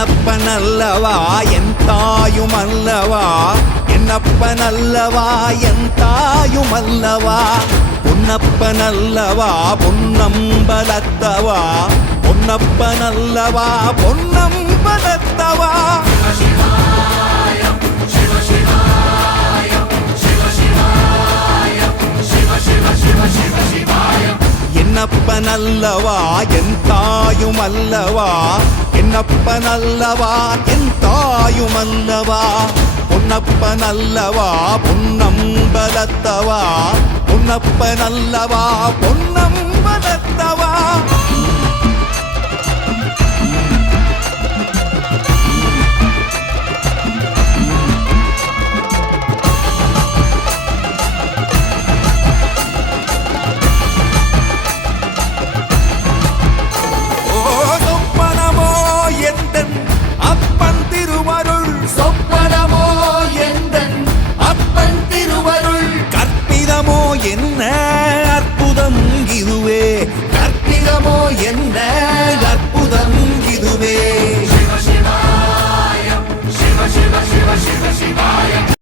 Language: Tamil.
என்னப்பனல்லவா என் தாயுமல்லவா, என்னப்பனல்லவா என் தாயுமல்லவா, பொன்னப்பனல்லவா பொன்னம்பலத்தவா, பொன்னப்பனல்லவா பொன்னம்பலத்தவா. என்னப்பனல்லவா என் தாயுமல்லவா, என்னப்பனல்லவா என் தாயுமல்லவா, பொன்னப்பனல்லவா பொன்னம்பலத்தவா, பொன்னப்பனல்லவா பொன்ன